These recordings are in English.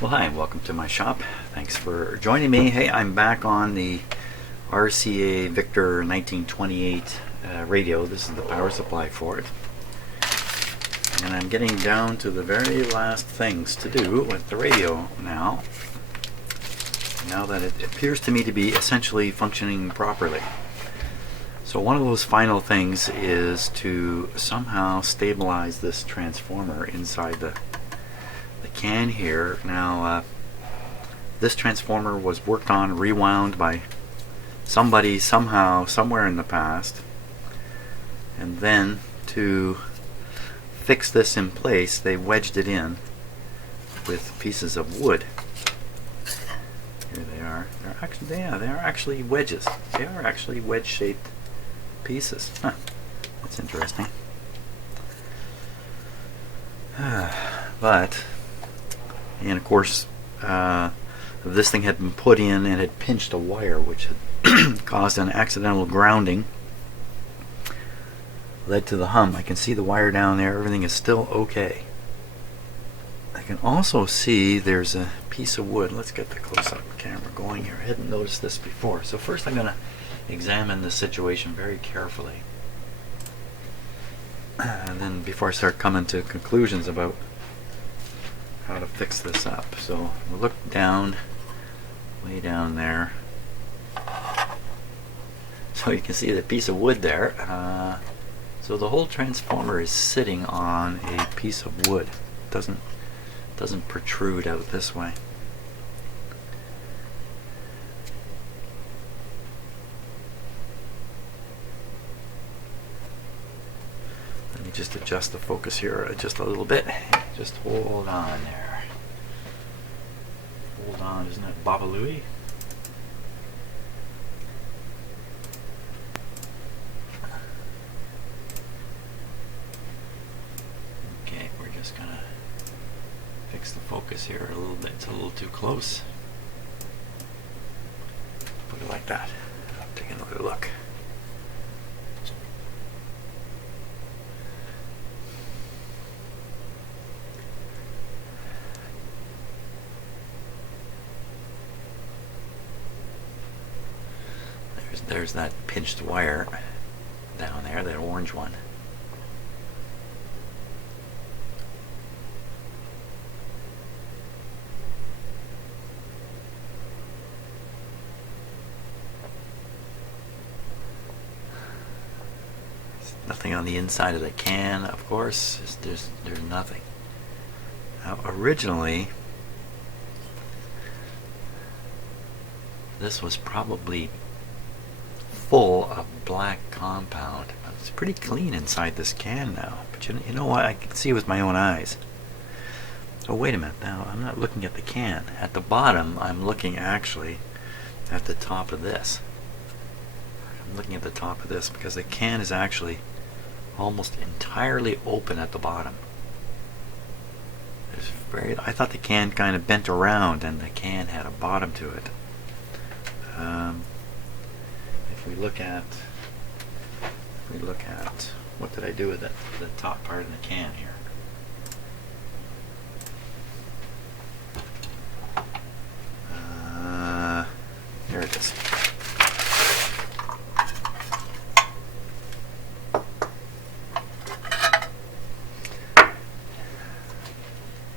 Well, hi, and welcome to my shop. Thanks for joining me. Hey, I'm back on the RCA Victor 1928 radio. This is the power supply for it. And I'm getting down to the very last things to do with the radio now that it appears to me to be essentially functioning properly. So one of those final things is to somehow stabilize this transformer inside the can here. Now this transformer was worked on, rewound by somebody somehow somewhere in the past, and then to fix this in place they wedged it in with pieces of wood. Here they are. They're actually wedges. They are actually wedge shaped pieces. Huh. That's interesting. But and of course, this thing had been put in and had pinched a wire, which had caused an accidental grounding, led to the hum. I can see the wire down there. Everything is still okay. I can also see there's a piece of wood. Let's get the close-up camera going here. I hadn't noticed this before. So first I'm going to examine the situation very carefully. And then before I start coming to conclusions about how to fix this up. So we'll look down, way down there. So you can see the piece of wood there. So the whole transformer is sitting on a piece of wood. It doesn't protrude out this way. Let me just adjust the focus here just a little bit. Just hold on there. Hold on, isn't that Babalooey? Okay, we're just gonna fix the focus here a little bit. It's a little too close. Put it like that. Take another look. There's that pinched wire down there, that orange one. There's nothing on the inside of the can, of course. There's nothing. Now, originally, this was probably full of black compound. It's pretty clean inside this can now, but you know what? I can see with my own eyes. Oh, wait a minute. Now I'm not looking at the can. At the bottom, I'm looking actually at the top of this. I'm looking at the top of this because the can is actually almost entirely open at the bottom. I thought the can kind of bent around and the can had a bottom to it. If we look at what did I do with the top part of the can here? There it is.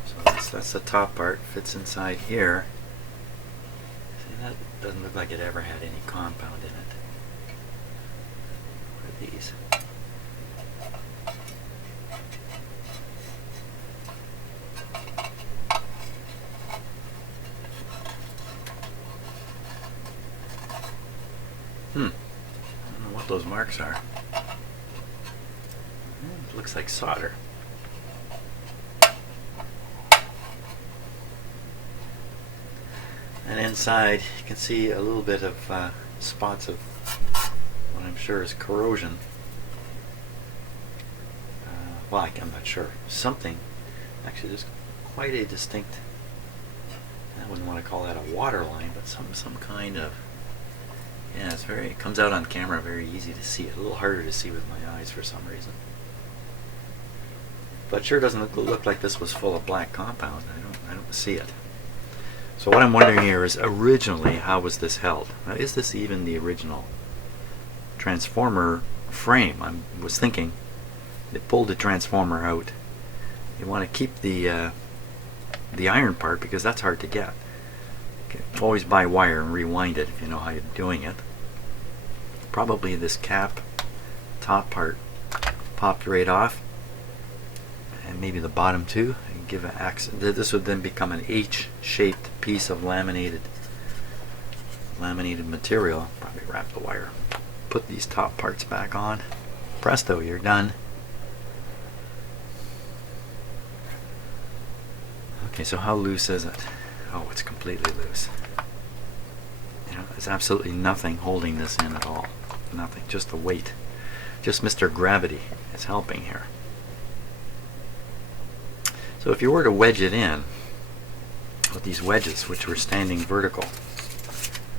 So that's the top part. Fits inside here. See, that doesn't look like it ever had any compound in it. These. I don't know what those marks are. It looks like solder. And inside you can see a little bit of spots of what I'm sure is corrosion. Well, I'm not sure. Something. Actually, there's quite a distinct, I wouldn't want to call that a water line, but some kind of, yeah, it comes out on camera very easy to see. A little harder to see with my eyes for some reason. But it sure doesn't look like this was full of black compound. I don't see it. So what I'm wondering here is, originally, how was this held? Now, is this even the original transformer frame? I was thinking they pulled the transformer out. You want to keep the iron part because that's hard to get. Always buy wire and rewind it if you know how you're doing it. Probably this cap top part popped right off, and maybe the bottom too. And give an accent. This would then become an H-shaped piece of laminated material. Probably wrap the wire. Put these top parts back on. Presto, you're done. Okay, so how loose is it? Oh, it's completely loose. You know, there's absolutely nothing holding this in at all. Nothing, just the weight. Just Mr. Gravity is helping here. So if you were to wedge it in with these wedges, which were standing vertical,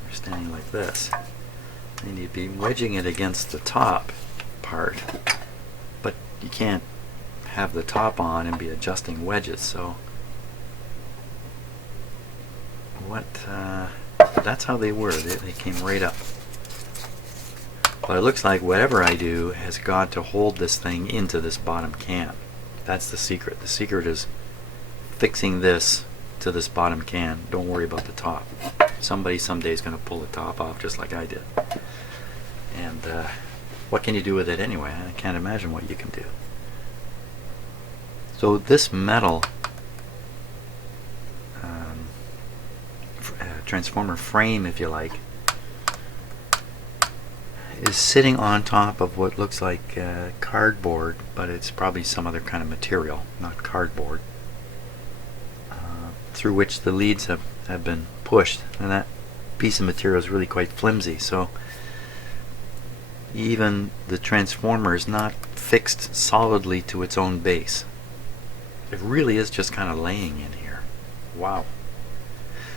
we're standing like this, then you'd be wedging it against the top part, but you can't have the top on and be adjusting wedges, so that's how they were. They came right up. But it looks like whatever I do has got to hold this thing into this bottom can. That's the secret. The secret is fixing this to this bottom can. Don't worry about the top. Somebody someday is going to pull the top off just like I did. And what can you do with it anyway? I can't imagine what you can do. So this metal transformer frame, if you like, is sitting on top of what looks like cardboard, but it's probably some other kind of material, not cardboard, through which the leads have been pushed, and that piece of material is really quite flimsy, so even the transformer is not fixed solidly to its own base. It really is just kind of laying in here. Wow.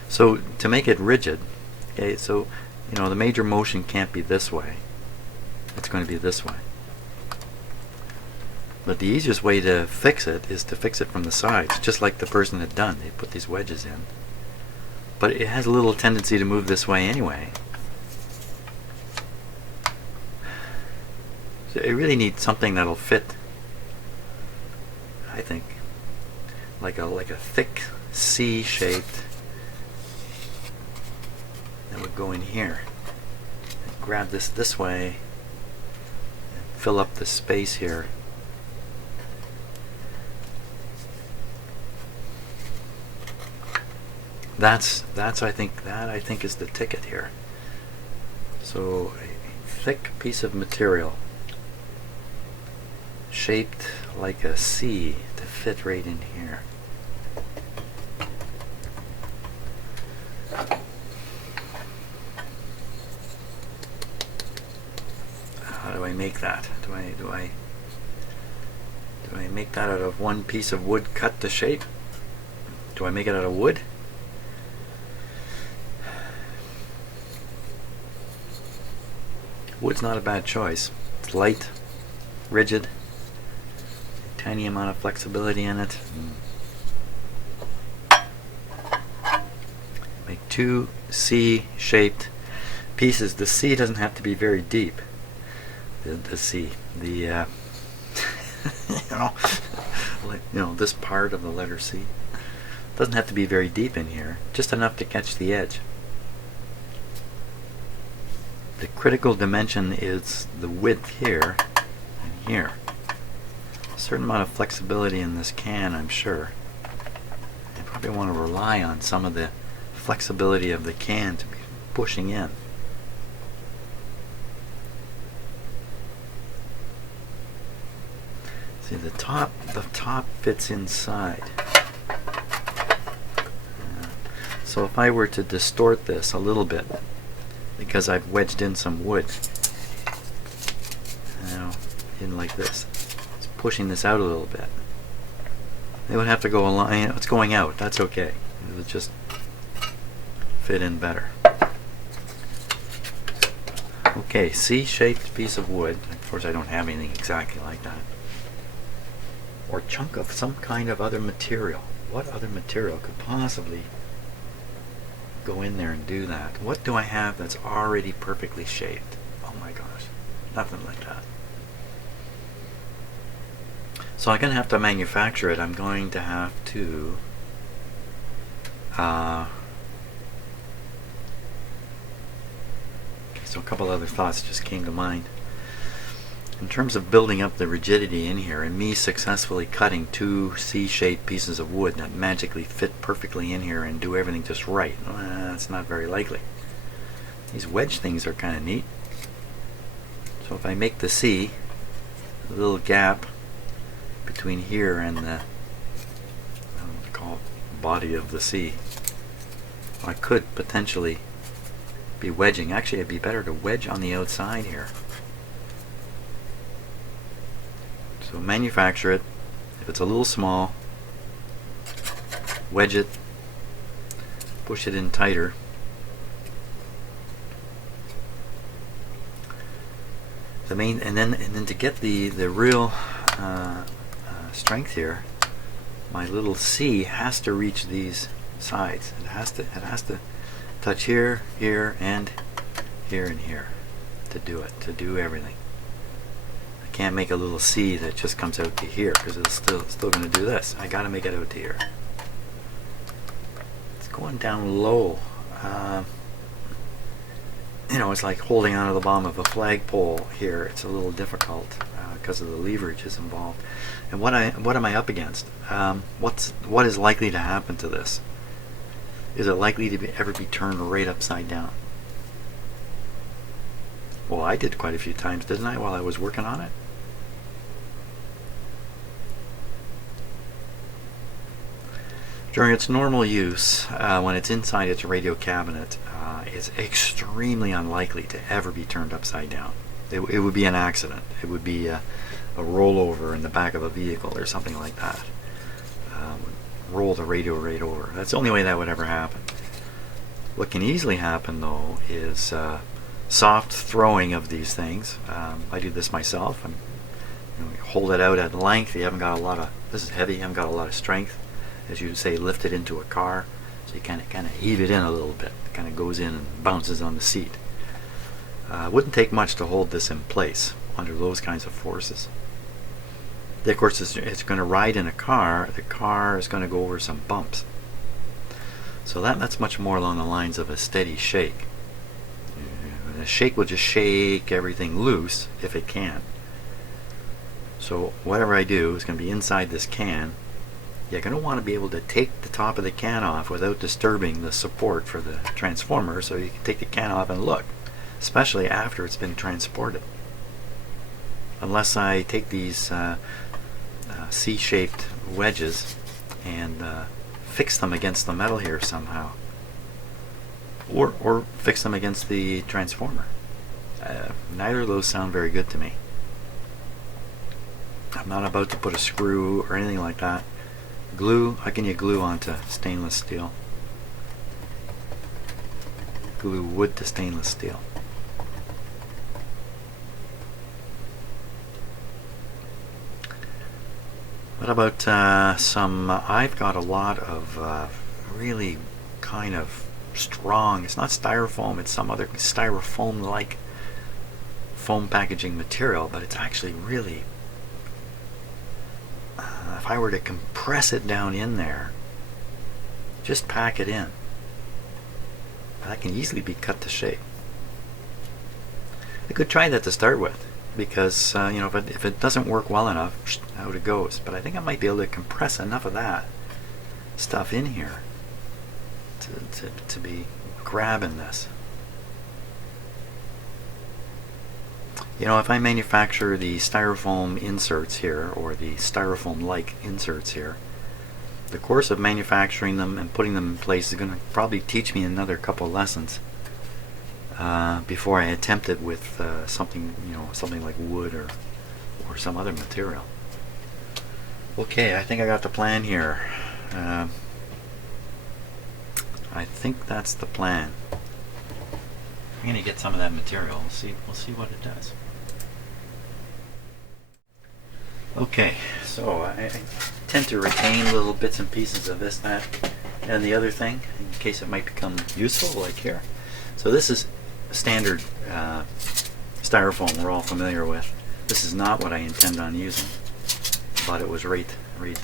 So to make it rigid, okay, so you know the major motion can't be this way. It's going to be this way. But the easiest way to fix it is to fix it from the sides, just like the person had done. They put these wedges in. But it has a little tendency to move this way anyway. So it really needs something that'll fit, I think, like a thick C-shaped that would go in here. And grab this way and fill up the space here. That's I think is the ticket here. So a thick piece of material shaped like a C to fit right in here. How do I make that? Do I make that out of one piece of wood cut to shape? Do I make it out of wood? Wood's not a bad choice. It's light, rigid, tiny amount of flexibility in it. Make two C-shaped pieces. The C doesn't have to be very deep. The C, you know, this part of the letter C doesn't have to be very deep in here. Just enough to catch the edge. The critical dimension is the width here and here. A certain amount of flexibility in this can, I'm sure. I probably want to rely on some of the flexibility of the can to be pushing in. See, the top fits inside. So if I were to distort this a little bit, because I've wedged in some wood, in like this, it's pushing this out a little bit. It would have to go along. It's going out. That's okay. It would just fit in better. Okay, C-shaped piece of wood. Of course, I don't have anything exactly like that. Or chunk of some kind of other material. What other material could possibly go in there and do that. What do I have that's already perfectly shaped? Oh my gosh, nothing like that. So I'm going to have to manufacture it. I'm going to have to so a couple other thoughts just came to mind. In terms of building up the rigidity in here and me successfully cutting two C-shaped pieces of wood that magically fit perfectly in here and do everything just right, that's not very likely. These wedge things are kind of neat. So if I make the C, a little gap between here and the, I don't know what to call it, body of the C, I could potentially be wedging. Actually, it'd be better to wedge on the outside here. So manufacture it. If it's a little small, wedge it, push it in tighter. And then to get the real strength here, my little C has to reach these sides. It has to touch here, here, and here and here to do it, to do everything. I can't make a little C that just comes out to here because it's still going to do this. I got to make it out to here. It's going down low. You know, it's like holding onto the bottom of a flagpole here. It's a little difficult because of the leverages involved. And what am I up against? What is likely to happen to this? Is it likely to ever be turned right upside down? Well, I did quite a few times, didn't I, while I was working on it? During its normal use, when it's inside its radio cabinet, it's extremely unlikely to ever be turned upside down. It would be an accident. It would be a rollover in the back of a vehicle or something like that. Roll the radio right over. That's the only way that would ever happen. What can easily happen, though, is soft throwing of these things. I do this myself. You hold it out at length. You haven't got a lot of. This is heavy. You haven't got a lot of strength. As you say, lift it into a car. So you kind of heave it in a little bit. It kind of goes in and bounces on the seat. It wouldn't take much to hold this in place under those kinds of forces. Of course, it's going to ride in a car. The car is going to go over some bumps. So that's much more along the lines of a steady shake. A shake will just shake everything loose if it can. So whatever I do is going to be inside this can. You're going to want to be able to take the top of the can off without disturbing the support for the transformer, so you can take the can off and look, especially after it's been transported. Unless I take these C-shaped wedges and fix them against the metal here somehow, or fix them against the transformer. Neither of those sound very good to me. I'm not about to put a screw or anything like that. Glue, how can you glue onto stainless steel? Glue wood to stainless steel. What about I've got a lot of really kind of strong, it's not styrofoam, it's some other styrofoam-like foam packaging material, but it's actually really, if I were to compress it down in there, just pack it in, that can easily be cut to shape. I could try that to start with, because you know, if it doesn't work well enough, out it goes. But I think I might be able to compress enough of that stuff in here to be grabbing this. You know, if I manufacture the styrofoam inserts here, or the styrofoam-like inserts here, the course of manufacturing them and putting them in place is going to probably teach me another couple lessons before I attempt it with something, you know, something like wood or some other material. Okay, I think I got the plan here. I think that's the plan. I'm going to get some of that material. We'll see what it does. Okay, so I tend to retain little bits and pieces of this, that, And the other thing, in case it might become useful, like here. So this is standard styrofoam we're all familiar with. This is not what I intend on using, but it was right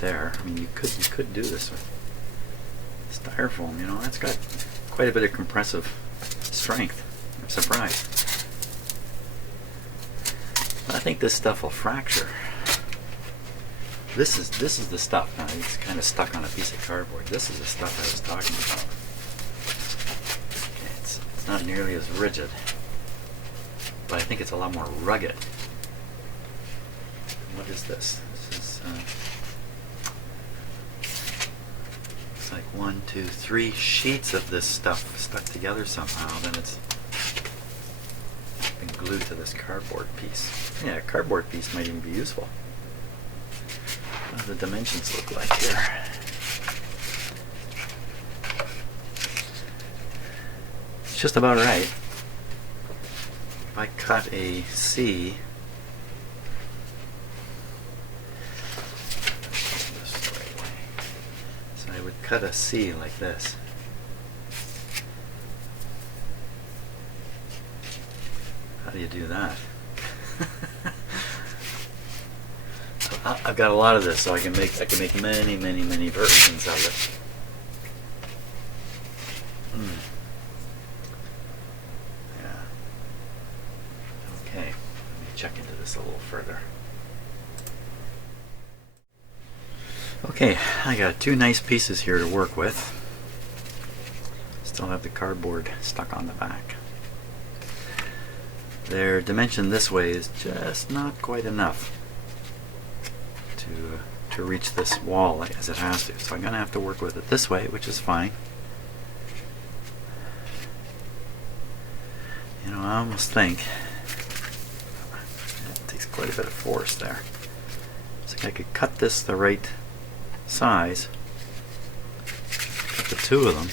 there. I mean, you could do this with styrofoam. You know, that's got quite a bit of compressive strength. I'm surprised. I think this stuff will fracture. This is the stuff. Now it's kind of stuck on a piece of cardboard. This is the stuff I was talking about. Okay, it's not nearly as rigid, but I think it's a lot more rugged. What is this? This is it's like 1, 2, 3 sheets of this stuff stuck together somehow. Then it's been glued to this cardboard piece. Yeah, a cardboard piece might even be useful. What do the dimensions look like here? It's just about right. If I cut a C, so I would cut a C like this. How do you do that? I've got a lot of this, so I can make many versions of it. Yeah. Okay. Let me check into this a little further. Okay, I got 2 nice pieces here to work with. Still have the cardboard stuck on the back. Their dimension this way is just not quite enough to reach this wall as it has to. So I'm going to have to work with it this way, which is fine. You know, I almost think it takes quite a bit of force there. So I could cut this the right size, cut the 2 of them,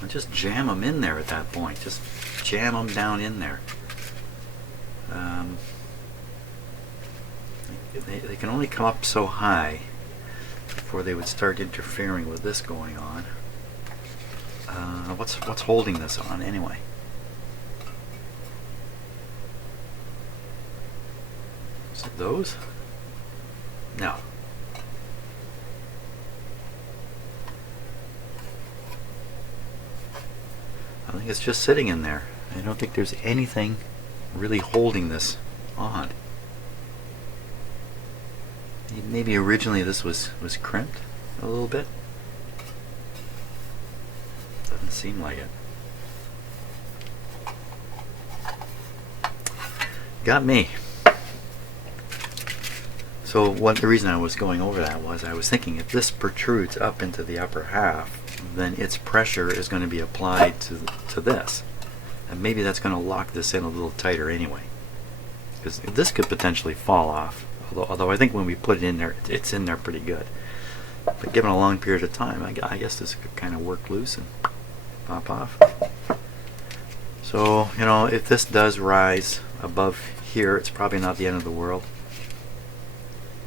and just jam them in there at that point. Just jam them down in there. They can only come up so high before they would start interfering with this going on. What's holding this on anyway? Is it those? No. I think it's just sitting in there. I don't think there's anything really holding this on. Maybe originally this was crimped a little bit. Doesn't seem like it. Got me. So the reason I was going over that was I was thinking if this protrudes up into the upper half, then its pressure is going to be applied to this. And maybe that's going to lock this in a little tighter anyway. Because this could potentially fall off. Although I think when we put it in there, it's in there pretty good. But given a long period of time, I guess this could kind of work loose and pop off. So, you know, if this does rise above here, it's probably not the end of the world.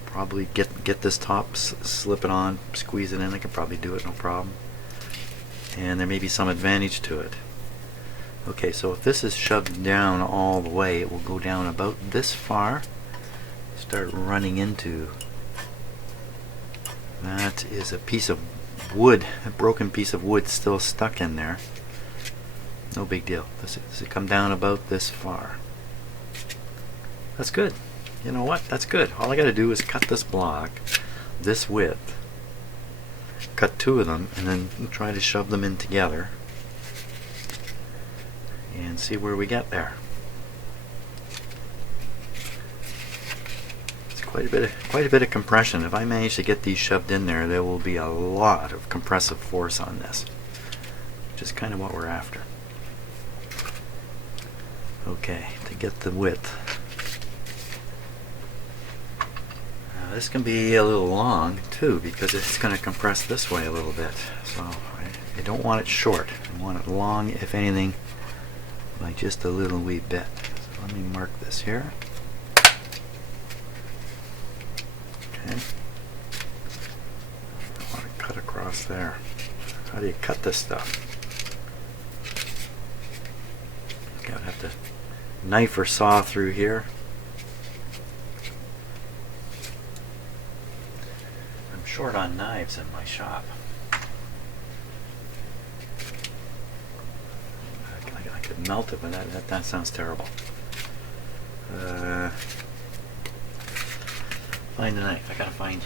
Probably get this top, slip it on, squeeze it in. I could probably do it, no problem. And there may be some advantage to it. Okay, so if this is shoved down all the way, it will go down about this far. Start running into. That is a piece of wood, a broken piece of wood still stuck in there. No big deal. Does it come down about this far? That's good. You know what? That's good. All I got to do is cut this block this width, cut 2 of them, and then try to shove them in together and see where we get there. It's quite a bit of compression. If I manage to get these shoved in there, there will be a lot of compressive force on this, which is kind of what we're after. Okay, to get the width. This can be a little long too because it's going to compress this way a little bit. So I don't want it short. I want it long, if anything, by just a little wee bit. So let me mark this here. Okay. I want to cut across there. How do you cut this stuff? Okay, I'd have to knife or saw through here. I'm short on knives in my shop. I could melt it, but that sounds terrible. Find a knife. I gotta find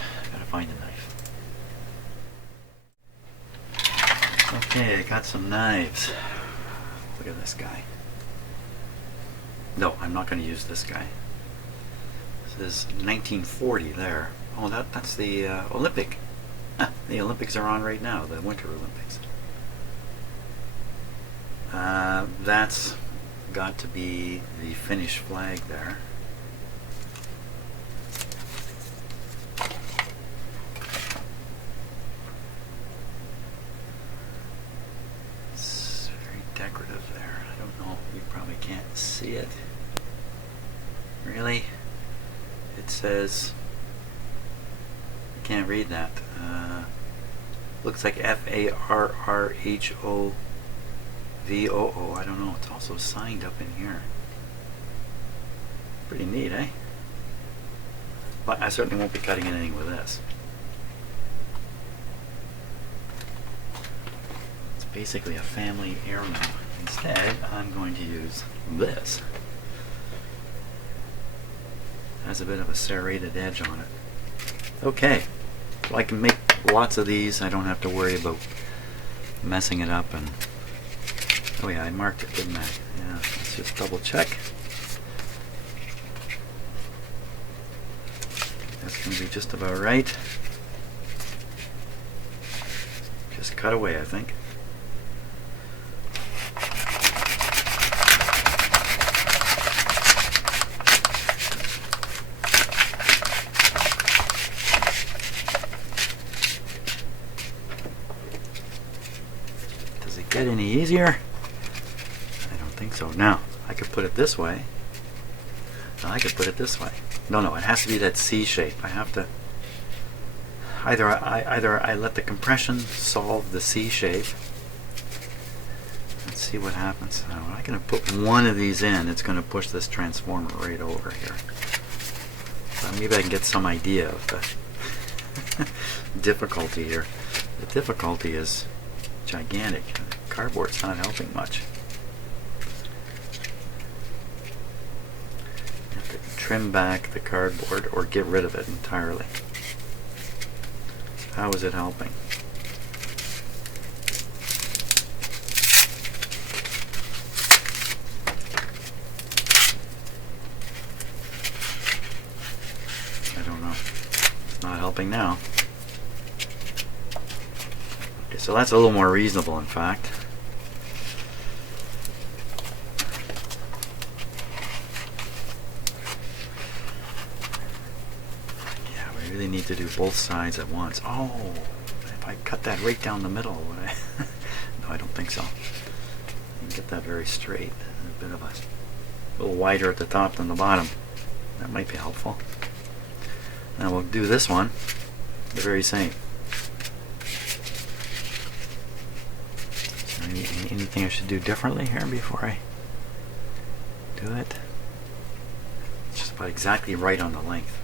a knife. Okay, I got some knives. Look at this guy. No, I'm not going to use this guy. This is 1940 there. Oh, that's the Olympic. The Olympics are on right now, the Winter Olympics. That's got to be the Finnish flag there. It's very decorative there. I don't know, you probably can't see it. Really? It says, I can't read that. Looks like FARRHOVOO. I don't know. It's also signed up in here. Pretty neat, eh? But I certainly won't be cutting anything with this. It's basically a family heirloom. Instead, I'm going to use this. It has a bit of a serrated edge on it. Okay, so I can make lots of these. I don't have to worry about messing it up. And oh yeah, I marked it, didn't I? Yeah, let's just double check. That's going to be just about right. Just cut away, I think. Does it get any easier? I don't think so. Now, I could put it this way. No, I could put it this way. No, it has to be that C shape. I have to either I let the compression solve the C shape. Let's see what happens. Now, when I'm going to put one of these in, it's going to push this transformer right over here. So maybe I can get some idea of the difficulty here. The difficulty is gigantic. The cardboard's not helping much. Trim back the cardboard or get rid of it entirely. How is it helping? I don't know. It's not helping now. Okay, so that's a little more reasonable, in fact. Need to do both sides at once. Oh, if I cut that right down the middle, would I? No, I don't think so. You can get that very straight. A bit of a little wider at the top than the bottom. That might be helpful. Now we'll do this one the very same. Is there anything I should do differently here before I do it? It's just about exactly right on the length.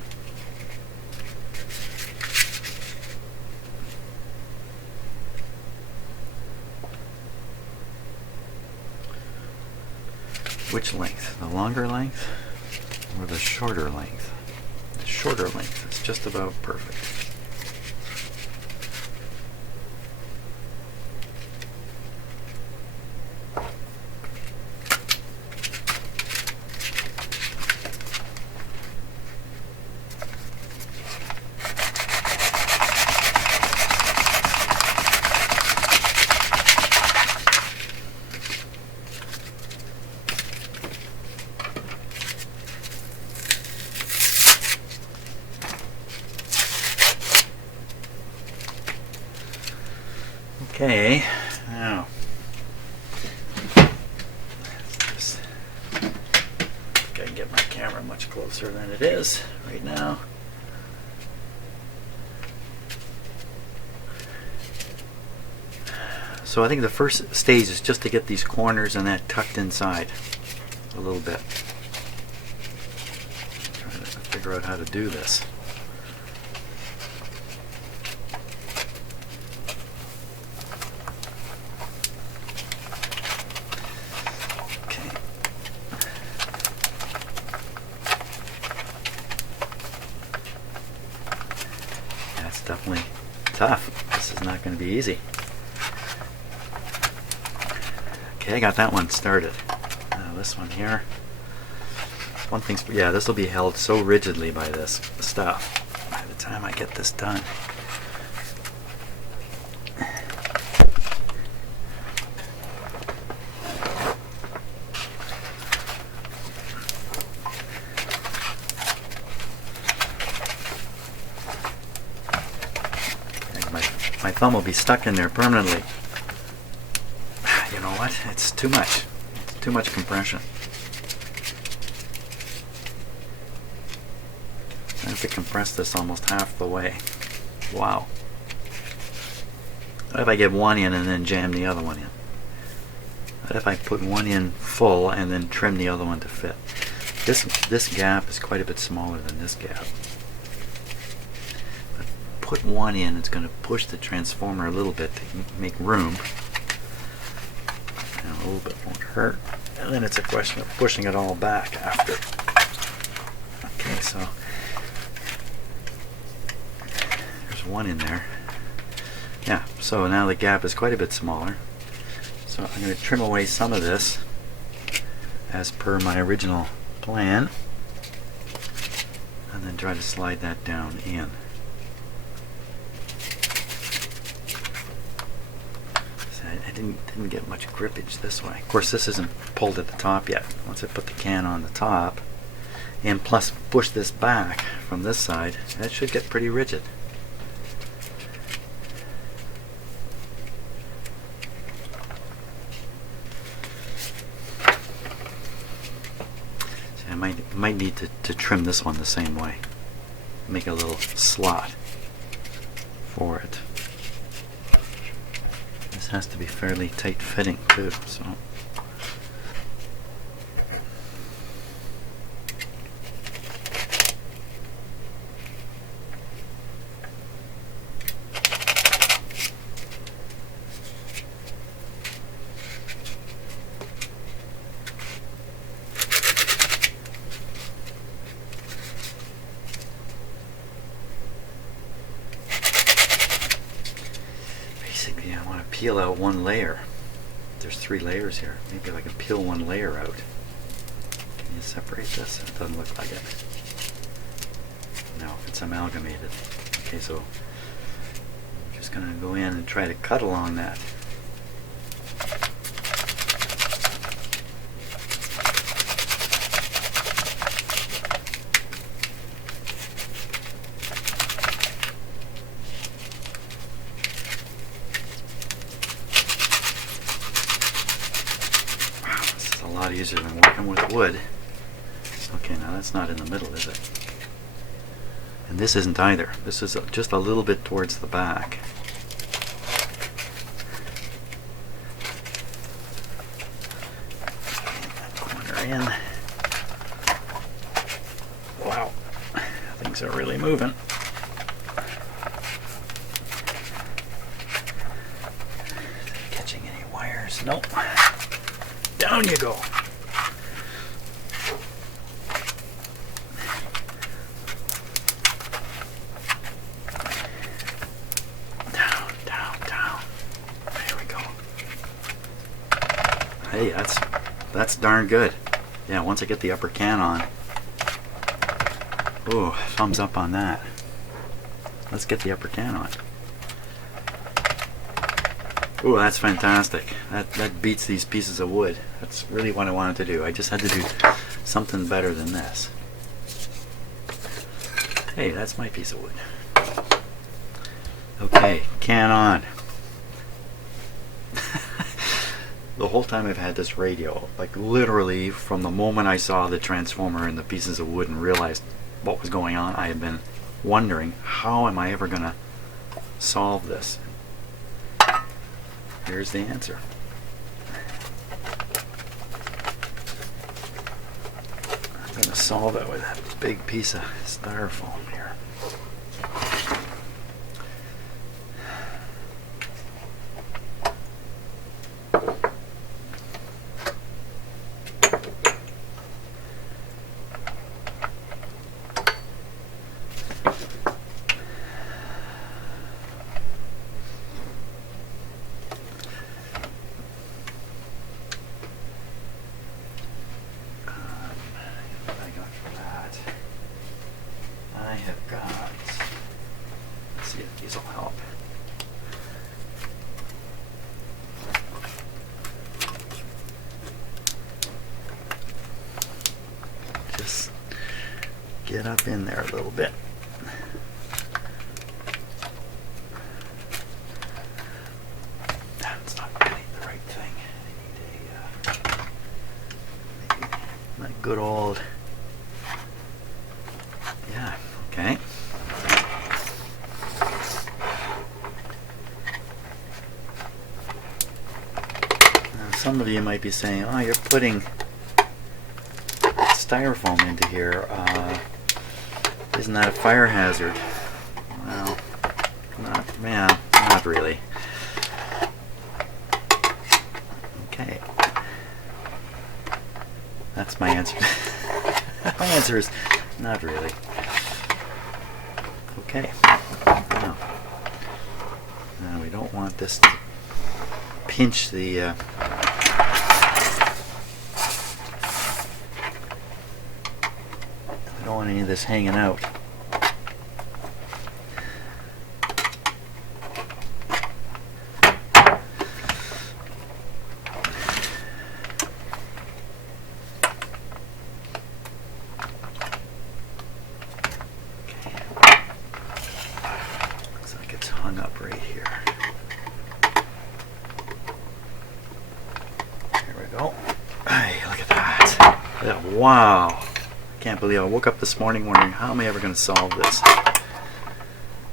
Which length? The longer length or the shorter length? The shorter length is just about perfect. Okay, now let's just, I think I can get my camera much closer than it is right now. So I think the first stage is just to get these corners and that tucked inside a little bit. Try to figure out how to do this. Okay. That's definitely tough. This is not going to be easy. Okay, I got that one started. Now this one here. One thing's, yeah, this will be held so rigidly by this stuff by the time I get this done. My thumb will be stuck in there permanently. You know what? It's too much. It's too much compression. I have to compress this almost half the way. Wow. What if I get one in and then jam the other one in? What if I put one in full and then trim the other one to fit? This gap is quite a bit smaller than this gap. But put one in, it's going to push the transformer a little bit to make room. And a little bit won't hurt. And then it's a question of pushing it all back after. Okay, so there's one in there. Yeah, so now the gap is quite a bit smaller. So I'm going to trim away some of this as per my original plan, and then try to slide that down in. So I didn't get much grippage this way. Of course, this isn't pulled at the top yet. Once I put the can on the top, and plus push this back from this side, that should get pretty rigid. I might need to trim this one the same way. Make a little slot for it. This has to be fairly tight fitting too, so. Basically, I want to peel out one layer. There's 3 layers here. Maybe I can peel one layer out. Can you separate this? It doesn't look like it. No, it's amalgamated. Okay, so I'm just going to go in and try to cut along that. A lot easier than working with wood. Okay, now that's not in the middle, is it? And this isn't either. This is just a little bit towards the back. That corner in. Wow, things are really moving. Catching any wires? Nope. Down you go. Down, down, down. There we go. Hey, that's darn good. Yeah, once I get the upper can on. Ooh, thumbs up on that. Let's get the upper can on. Ooh, that's fantastic. That beats these pieces of wood. That's really what I wanted to do. I just had to do something better than this. Hey, that's my piece of wood. Okay, can on. The whole time I've had this radio, like literally from the moment I saw the transformer and the pieces of wood and realized what was going on, I have been wondering, how am I ever going to solve this? here's the answer. I'm going to solve it with that big piece of styrofoam here. Let's see if these will help. Just get up in there a little bit. That's not really the right thing. I need my good old, yeah, okay. Some of you might be saying, oh, you're putting styrofoam into here. Isn't that a fire hazard? Well, not really. Okay. That's my answer. My answer is not really. Okay. Now we don't want this to pinch the I don't want any of this hanging out. Looks like it's hung up right here. There we go. Hey, look at that. Wow. Can't believe I woke up this morning wondering how am I ever going to solve this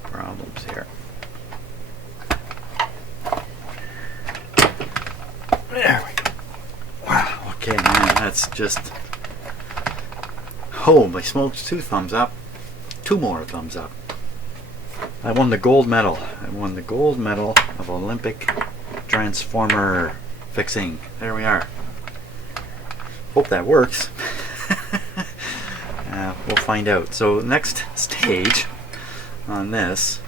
problems here. There we go. Wow, okay, man, that's just, holy smokes, 2 thumbs up, 2 more thumbs up. I won the gold medal. I won the gold medal of Olympic transformer fixing. There we are. Hope that works. We'll find out. So next stage on this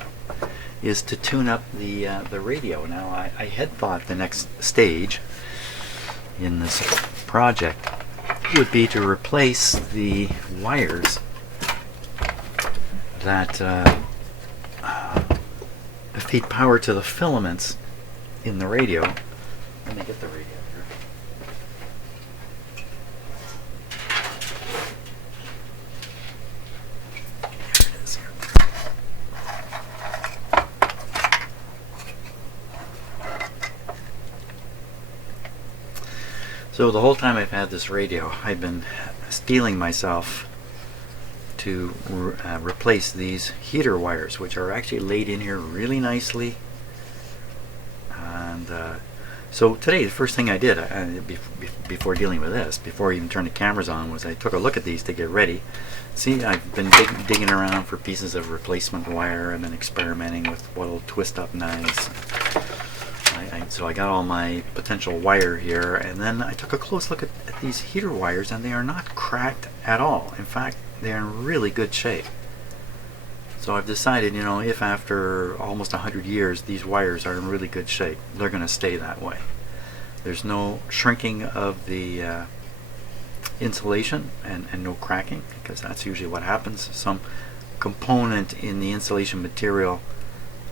is to tune up the radio. Now I had thought the next stage in this project would be to replace the wires that feed power to the filaments in the radio. Let me get the radio here. So the whole time I've had this radio, I've been steeling myself to replace these heater wires, which are actually laid in here really nicely. And so today, the first thing I did before dealing with this, before I even turned the cameras on, was I took a look at these to get ready. See, I've been digging around for pieces of replacement wire and then experimenting with what'll twist up nice. So I got all my potential wire here, and then I took a close look at these heater wires, and they are not cracked at all. In fact, they're in really good shape. So I've decided, you know, if after almost 100 years these wires are in really good shape, they're going to stay that way. There's no shrinking of the insulation and no cracking, because that's usually what happens. Some component in the insulation material,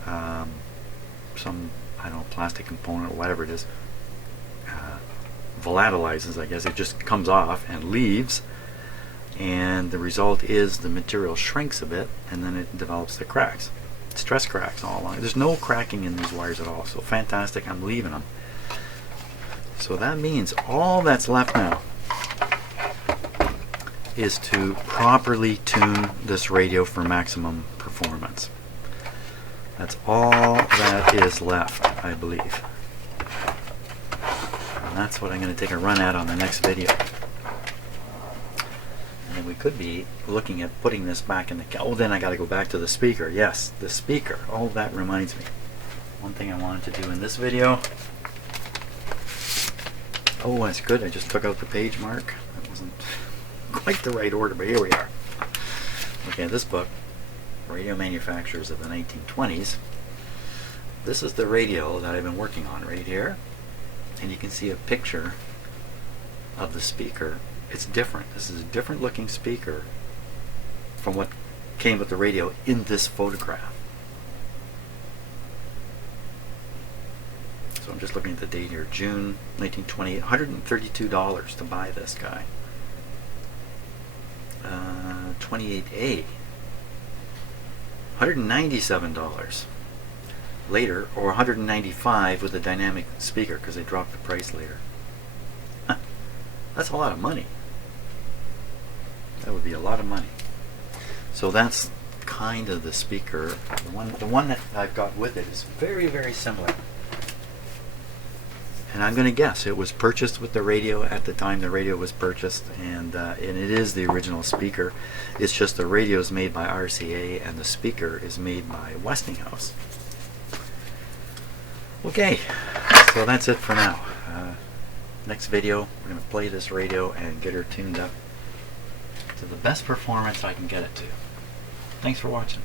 some, I don't know, plastic component or whatever it is, volatilizes, I guess. It just comes off and leaves, and the result is the material shrinks a bit, and then it develops the cracks, stress cracks all along. There's no cracking in these wires at all, so fantastic. I'm leaving them. So that means all that's left now is to properly tune this radio for maximum performance. That's all that is left, I believe. that's what I'm going to take a run at on the next video. And then we could be looking at putting this back in the oh, then I got to go back to the speaker. Yes, the speaker. Oh, that reminds me. One thing I wanted to do in this video. Oh, that's good. I just took out the page mark. That wasn't quite the right order, but here we are. Okay, this book, Radio Manufacturers of the 1920s. This is the radio that I've been working on right here. And you can see a picture of the speaker. It's different. This is a different looking speaker from what came with the radio in this photograph. So I'm just looking at the date here, June 1928, $132 to buy this guy. 28A, $197 later, or $195 with a dynamic speaker because they dropped the price later. Huh. That's a lot of money. That would be a lot of money. So that's kind of the speaker. The one that I've got with it is very, very similar. And I'm going to guess it was purchased with the radio at the time the radio was purchased, and it is the original speaker. It's just the radio is made by RCA and the speaker is made by Westinghouse. Okay, so that's it for now. Next video, we're going to play this radio and get her tuned up to the best performance I can get it to. Thanks for watching.